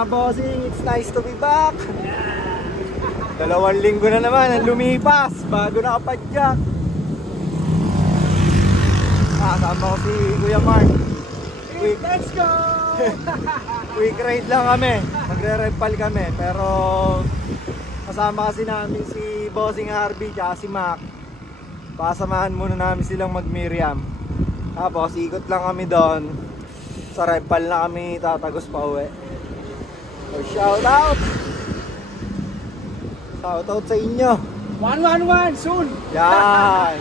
mga bossing? It's nice to be back. 2 linggo na naman ang lumipas bago nakapadyak. Kasama ko si Kuya Mark. Let's go! Quick ride lang kami. Magre-repal kami. Pero kasama kasi namin si Bossing Harvey at si Mac. Pasamahan muna namin silang mag-Miriam. Tapos ikot lang kami doon. Sa repal na kami tatagos pa uwi. So shout out! Shout out sa inyo. 111 soon. Yan.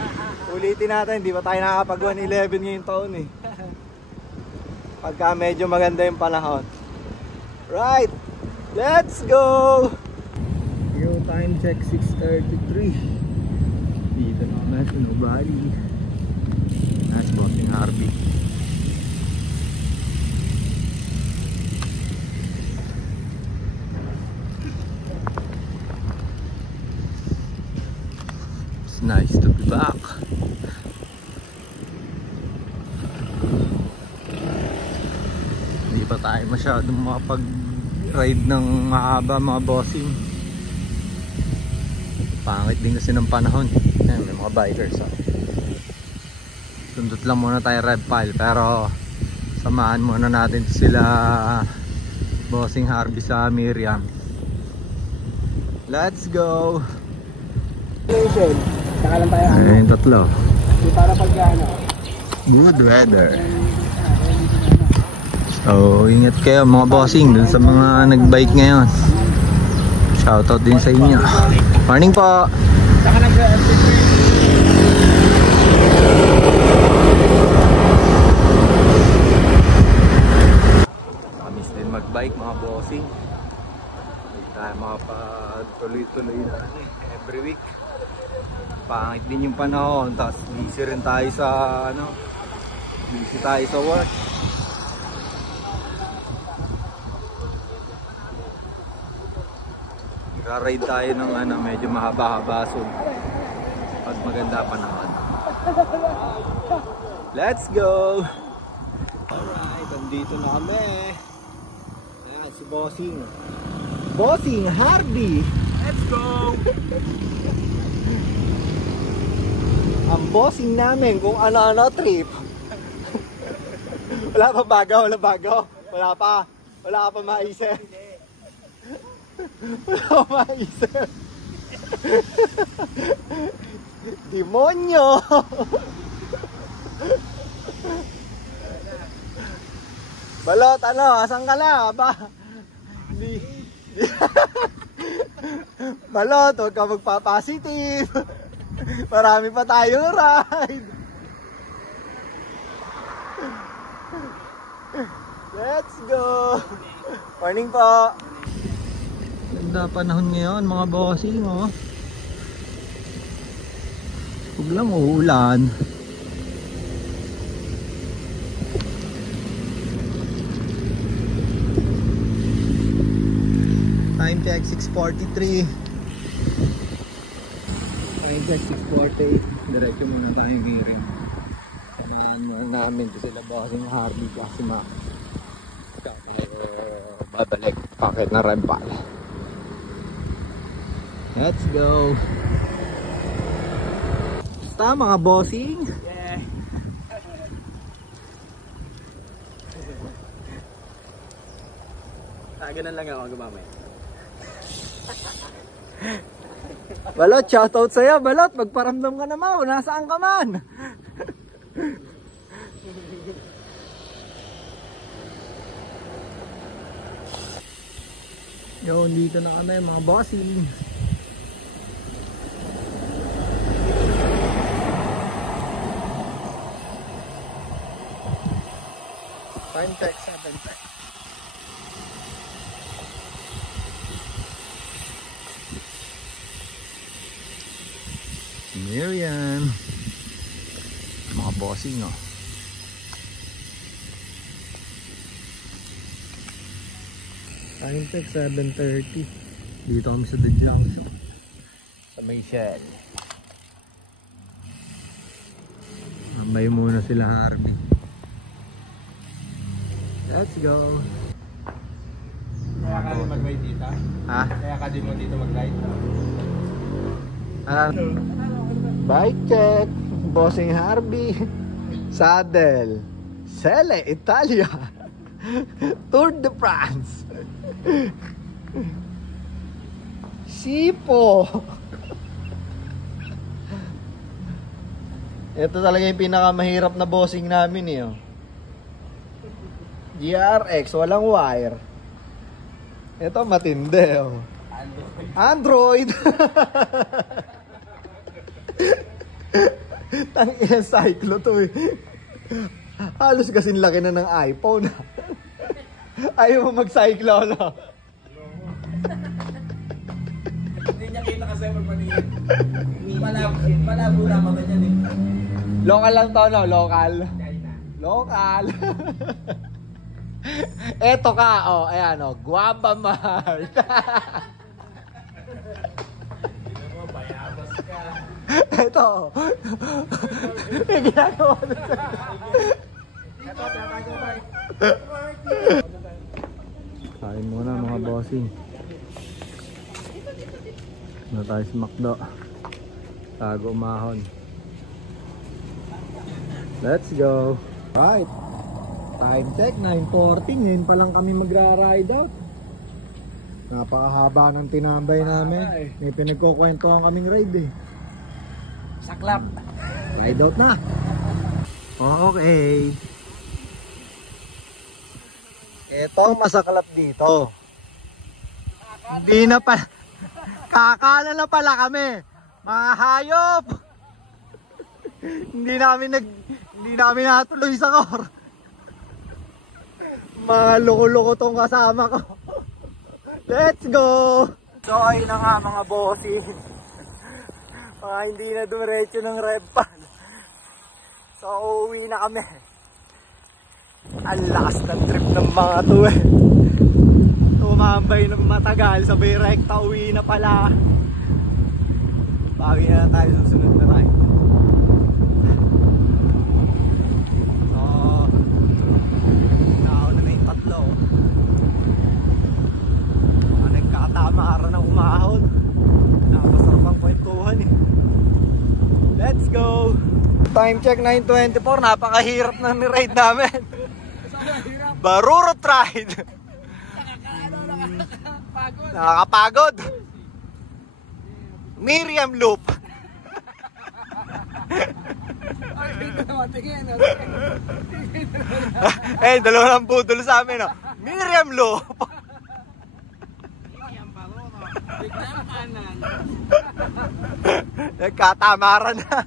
Ulitin natin, di ba tayo nakakapag 111 ngayong taon eh. Pagka medyo maganda yung panahon. Right. Let's go. Yo, time check 6:33. Dito na kami sa Nobody. Nice Bossing Harvey. Nice to be back. Hindi pa tayo masyadong makapag-ride ng mahaba mga bossing. Pangit din kasi ng panahon. Ayan, may mga bikers. Sundot lang muna tayo red pile, pero samahan muna natin sila Bossing Harvey sa Miriam. Let's go! Saka lang tayo. Ayun, tatlo. Di para pagkano. Good weather. So, ingat kayo mga bossing dun sa mga nagbike ngayon. Shoutout din sa inyo. Morning po. Saka Nakamiss din magbike mga bossing. Hindi tayo makapatuloy-tuloy na every week. Pangit din yung panahon, tapos busy rin tayo sa busy tayo sa work. Ride tayo ng medyo mahaba-haba soon pag maganda panahon. Let's go! Alright, andito na kami. Ayan, si Bossing. Bossing Harvey! let's go! Ang bossing namin kung ano-ano trip. Wala pa bago, wala bago. Wala pa maisip. Wala pa maisip. Demonyo! Balot, asan ka na? Balot, huwag ka magpa-positive. Marami pa tayong ride. Let's go. Morning po. Ganda panahon ngayon mga bossing, oh. Huwag lang uulan. Time check 6:43. Time check 6:48. Diretso muna tayong Miriam. Samahan namin ito sila Bossing Harvey kasi Mac. Babalik packet na rempal. Let's go. Basta mga bossing. Yeah. Ganun lang ako gumamay. Balot, shoutout sa'yo. Balot, magparamdam ka naman kung nasaan ka man. Yo, dito na kami mga bossing. Time check 7:10. Miriam. Mga bossing, oh. Time check 7:30. Dito kami sa The Junction. Sa may Shell. Tambay muna sila Harvey. Let's go. Kaya ka din mag-ride dito? Ha? Kaya ka din mo dito mag-ride? Bike check. Bossing Harvey. Saddle. Sele Italia. Tour de France. Sipo. Ito talaga yung pinakamahirap na bossing namin eh. Oh. GRX, walang wire. Ito matindi. Oh. Android. Tangina cyclo to eh. Halos kasing laki na ng iPhone. Ayaw mo mag-cyclo, no? Hindi niya kita kasi magpaningin. Malabo naman ganyan eh. Local lang to, no? Local. Local. Eto ka, oh. Ayan, oh. Guapa Mart. Eto. May ginagawa na sa... Kain muna mga bossing. Na tayo sa McDo. Tago umahon. Let's go. Right. Time check 9:40. Ngayon pa lang kami magra-ride out. Napakahaba ng tinambay namin. May pinagkukwentuhan kaming ride eh. Saklap. Ride out na. Okay. Ito ang masaklap dito. Hindi na pala. Kakala na pala kami. Mga hayop. Hindi namin natuloy sa core. Mga loko-loko tong kasama ko. Let's go. So ayun na nga mga bossing. Mga hindi na dumiretso ng rev pan. So uuwi na kami. Ang lakas ng trip ng mga to eh. Tumambay ng matagal. Sabay rekta uwi na pala. Bawi na tayo sa sunod na ride. So nauna na yung tatlo. Mga nagkatama-ara ng umahon. Nakapasarap ang kwentuhan eh. Let's go. Time check 9:24. Napakahirap na ni-ride namin. Barurot ride. Nakakapagod. Miriam Loop. Eh, dalawang putol sa amin, no? Miriam Loop. Nagkatamaran na.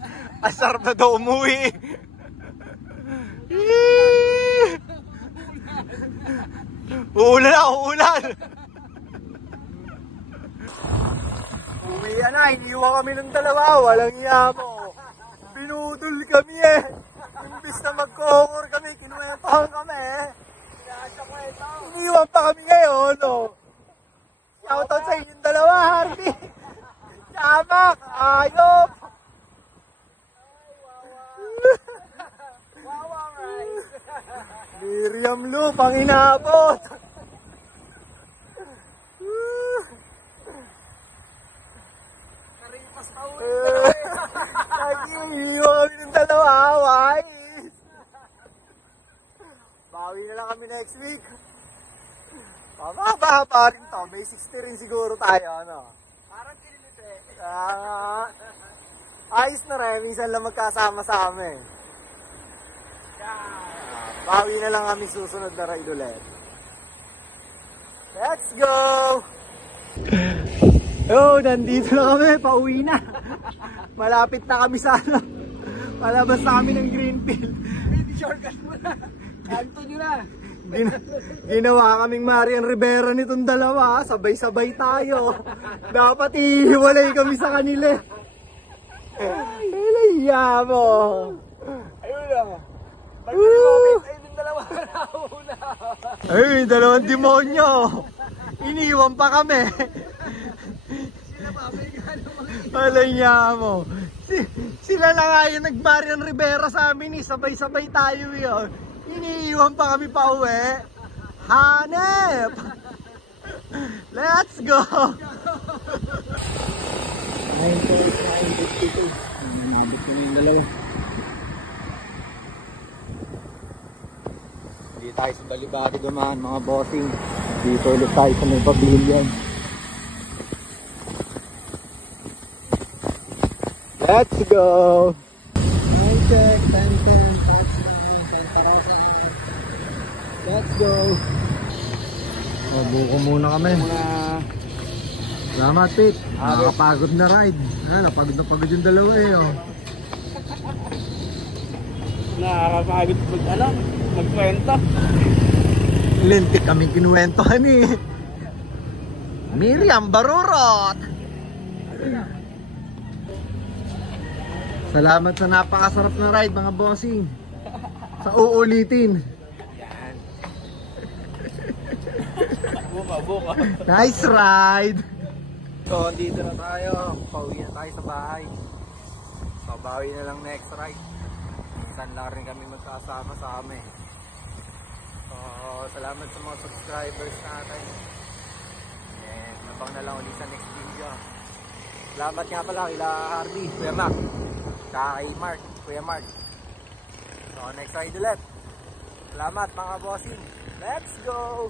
Ang sarap na daw umuwi. Uulan na, uulan. Uwi na, iniwan kami ng dalawa. Walang iya mo. Binudol kami eh. Imbis na mag-cover kami, kinuwentahan kami eh. Iniwan pa kami ngayon, no? Shoutout sa inyong dalawa, Harvey. Samak, ayop. Miriam Loop ang inabot. Karipas pa ulit. Nag-iiwa kami ng dalawa, wais. Bawi na lang kami next week. Pababa rin to. May 60 rin siguro tayo, ano? Parang kinilite. Ayos na rin. Minsan lang magkasama sa amin. Bawi na lang kami susunod na ride ulit. Let's go! Oh, nandito na kami. Pauwi na. Malapit na kami sa ano. Palabas na kami ng Greenfield. Shortcut mo na. Kanto nyo na. Ginawa kaming Marian Rivera nitong dalawa. Sabay-sabay tayo. Dapat ihiwalay kami sa kanila. Ilaya mo. Ayun lang. Ayun yung dalawa na una. Ay, dalawang demonyo. Iniwan pa kami. Ilaya mo. Sila na nga yung nag-Marian Rivera sa amin. Sabay-sabay tayo yun. Iniiwan pa kami pa uwi. Hanep! Let's go! 9:52. Nabot kami yung dalawa. Hindi tayo sa Balibati dumaan mga bossing. Dito ulit tayo sa may pavilion. Let's go! I check, 10-10, touch na, 10 parasa. Let's go! O, buko muna kami. Salamat, Pete. Nakakapagod na ride. Napagod na pagod yung dalawa eh. Oh. Nakakapagod magkwenta. Lintik kaming kinuwentohan eh. Miriam Barurot! Salamat sa napakasarap na ride mga bossing. Sa uulitin. Yan. Buka. Nice ride! So, dito na tayo. Pauwi na tayo sa bahay. Pabawi na lang next ride. Minsan lang rin kami magkasama sa amin. So, salamat sa mga subscribers natin. And nabang na lang ulit sa next video. Salamat nga pala kila Hardy, Kuya Mac, kay Mark, Kuya Mark. So, next ride ulit. Salamat mga bossing. Let's go!